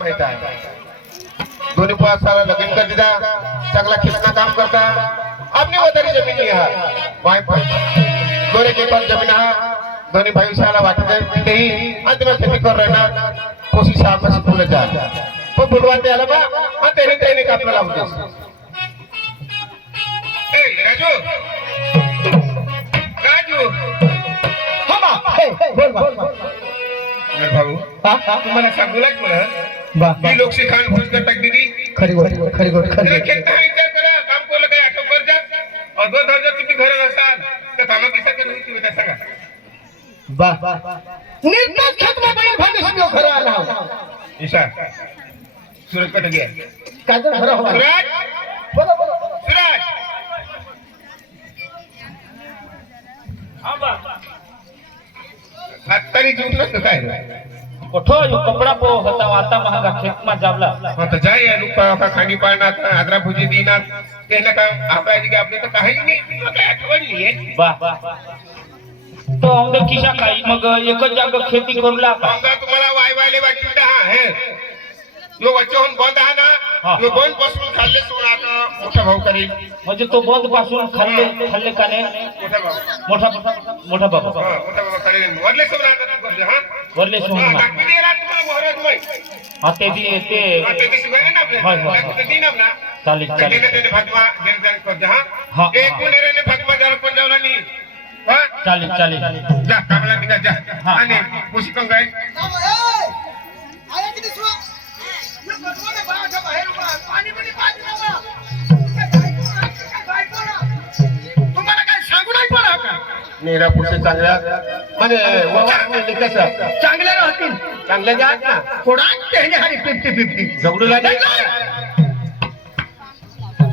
माहित आहे दोन्ही पासाला लगन कर दिला सगळा कितना काम करता अपनी वतनी जमीन है भाई दोनों के पास जमीन है दोनों भाई साला वाटते ही अंत में खेती कर रहे ना कोशिश आप से भूल जा तो बुलवाते आला बा हां तेरे तेने का अपना लाभ दे ए राजू राजू हां बोल मेरे बाबू तुम्हाला सांगूलाच मला बा लोक से खान फूस कर तक दीदी खरी गोट खेळता विचार करा काम कोला काय आठव कर जा और दो दर्जा तुम्ही घर असाल तर कामा किसा करू तुम्ही तसा का बा निर्माण खेत में बैल भविष्य में घर आला ईशा सूरज कट गया काजल घर हो सूरज बोलो सूरज हां बा आत्तारी झूठलंच काय कोठो यो कपड़ा पो होता आता महागा खेत में जावला हां तो जाय लुका का खानी पाना आदरा भुजी दीना तेना का आपल्या जी आपले तर काही नाही काय आठवण आहे वाह तो औंदे किशा काही मग एकच जाग खेती करूला का समजा तुम्हाला वायवायले वाटतं हा हे यो वचन बंद आहे ना यो बंद पासून खाल्ले सोड आता मोठा भाऊ करेल म्हणजे तो बंद पासून खाल्ले का नाही मोठा भाऊ मोठा बाबा हा मोठा भाऊ करेल वरले सोड आता करते हा वरले सोड हा बाकी दिला तुम्हाला मोहरत नाही हा ते ते शिवाय ना आपल्या ते दिन ना चालेल ते भगवा देर करते हा एक कोणेने भगवा जरा पण जावला नाही हा चालेल जा कामला निघा जा आणि खुशी पण काय आया किती सुवा यो भगवान बाळाच्या बाहेर पाणी तुम्हाला काय सांगू नाही पडा का नेरा पुढे चांगल्या म्हणजे कसं चांगले राहतील चांगल्या जात ना थोडा त्याने हरी 50-50 झगडू लागले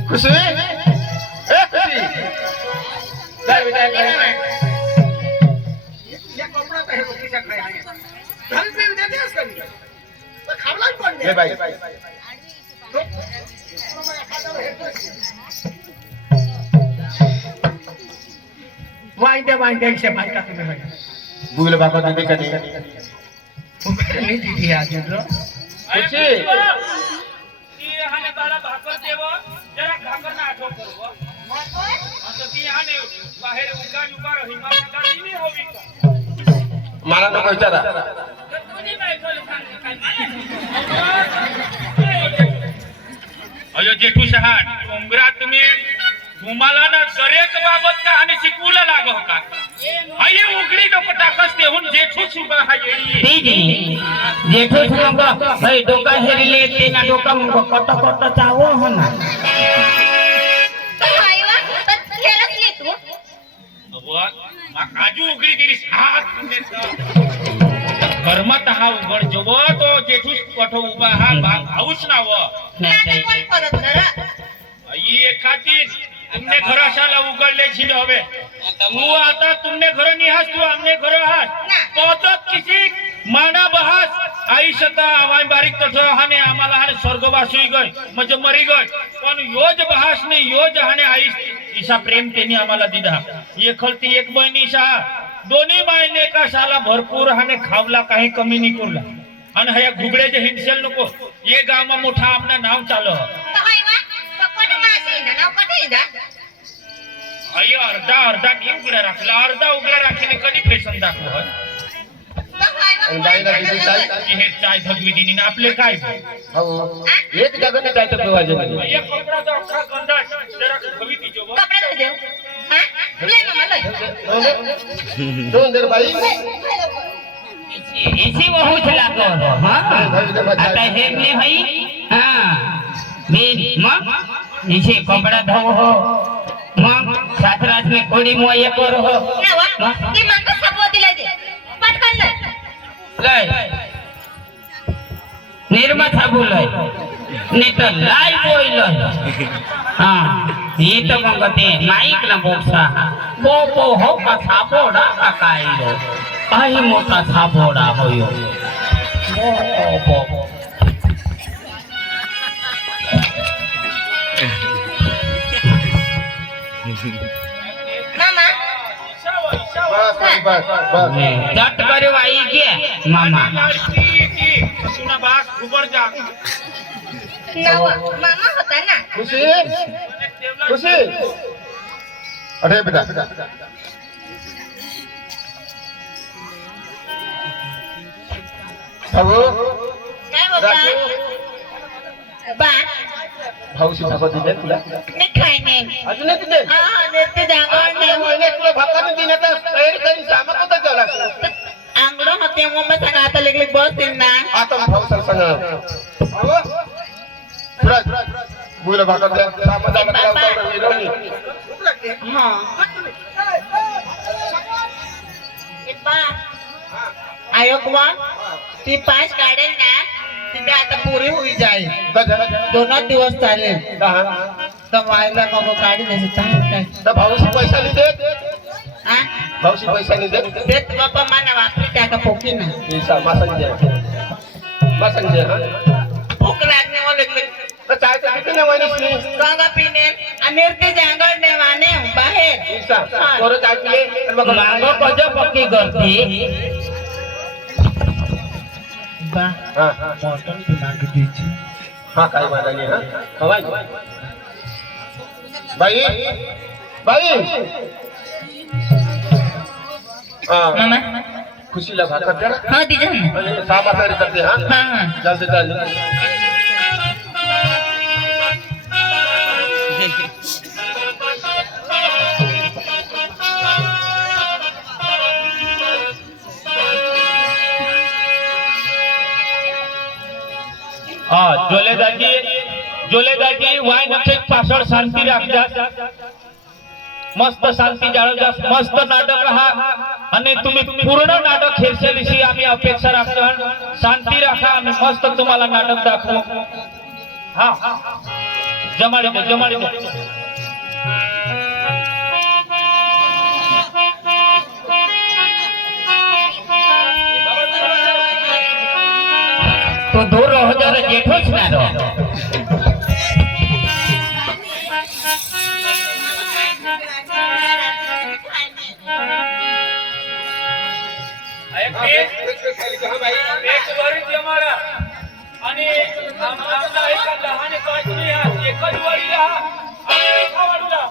खुशी ए खुशी काय बेटा काय या कपडात आहे बघीचा काय आहे घरी पे देते असतं तर खावलाच पण ले बाई वाईद्या इशे बायका तुम्ही बघा बुईल बाबा देते कधी नाही दिली आज जो खुशी ती हाने बाला भाकर देव जरा भाकर ना आठव करव आता ती हाने बाहेर उगा रही माता दिनी होवी का मला नको विचारा कोणी नाही कोणी अयो जेठू शहाण उंबरा तुम्हाला ना दरेक बाबत का आणि शिकवला लागो का आई उघडी नको टाकस देऊन जेठू सुबा हा येडी जेठो सुनगा भाई डोका हेरिले ते ना डोका मुंग कट चावो हो ना हायवा तर खेळत नाही तू अब आजू उघडी दिलीस हात कर्मत हा उघड जोबो तो जेठू कठो उभा हा भाग हाऊस नाव आता कोण करत ना आई एखादी तुमने घर शाला उघडले छिले हवे तू आता तुमने घर निहास तू हमने घर हास पहुंचत किसी माना बहास आई सता आवाज बारीक तठ हाने आम्हाला हाने स्वर्गवासी गय म्हणजे मरी गय पण योज बहास ने योज हाने आई ईसा प्रेम त्यांनी आम्हाला दिला एकलती एक बहिणी शा दोन्ही बाईने एका शाला भरपूर हाने खावला काही कमी नाही करला आणि ह्या घुगड्याचे हिंसेल नको ये गाव में मोठा आमना नाव चाल हायवा तर कोण मासे ना नाव कधी दा आई अर्धा मी उघडा राखला अर्धा उघडा राखीने कधी फॅशन दाखव आणि बाईला दिली काय हे चाय भगवी दिनी ना आपले काय हो एक जगने काय तर वाजे एक कपडा तो अख्खा गंदा जरा भगवी दिजो कपडा धुऊ देऊ हा ले मामा ले दोन दर बाई इसी बहुत लागो हां आता हे मी हई हां मी मग इसे कपड़ा धो हो मग सातरात में कोडी मोये कर हो नावा ती मांग सबो दिला दे पटकन लय निर्मा थाबू लय नाही तर लाय बोइल हां ये तो मग ते नाईक ना बोसा पो हो का थाबोडा का काय रो काही मोठा थाबोडा होयो पो मामा बस बस बस झट करे आई के मामा तुना बास उबर जा नवा मामा होता ना खुशी खुशी अरे बेटा भाऊ काय बाबा बा भाऊशी भाकर दिले तुला नाही काय नाही अजून नाही दिले हा देते जागरण नाही महिने तुला भाकर देण्यात तयारी करी सामान होतं जेवला आंगडो होते मम्मी सांगा आता लेगले बस येईल ना आता भाऊ सर सांग भाऊ सूरज बुईला भाकर द्या सामान जागा हा बा आयोगवा ती पाच काढेल ना तिथे आता पुरी होई जाईल 2 दिवस चालेल तर व्हायला मग काढी नाही काय तर भाऊशी पैसा नाही देत हा भाऊशी पैसा नाही देत देत बाबा माना वापरी टाका पोकी ना पैसा मासंजे हा भूक लागने वाले तर चाय तर किती नाही वहिनीसनी गंगा पीने अनेर ते जांगड ने वाने बाहेर पैसा पोरं चाय पिले आणि मग मागो कजो पक्की करते बा हा बॉटल की माग दीची हा काय मागायली हा खवाय बाई बाई हा मामा खुशीला भाकर द्या ना हाँ दीजिए ना आणि सामान तयारी करते हा हाँ हाँ जल्दी जल्दी हा जोलेदाजी वाय नखे पासळ शांती राखजास मस्त शांती जाळजास मस्त नाटक हा आणि तुम्ही पूर्ण नाटक खेळशेलीशी आम्ही अपेक्षा राखतो शांती राखा आम्ही मस्त तुम्हाला नाटक दाखवू हा जमाडी तो दूर रहो जरा जेठोच ना रहो एक वरी जमाडा आणि आमचा एक लहान काचणी आहे एकच वरी राहा आणि खावाडूला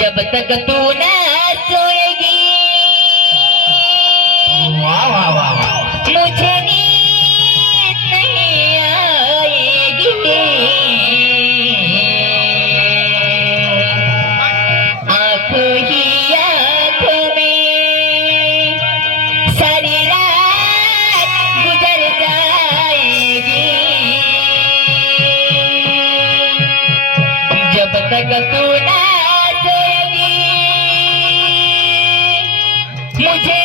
जब तक तू न सोएगी वाह वाह वाह मुझे नींद नहीं आएगी आँखों ही आँखों में सारी रात गुजर जाएगी जब तक तू न सोएगी मुझे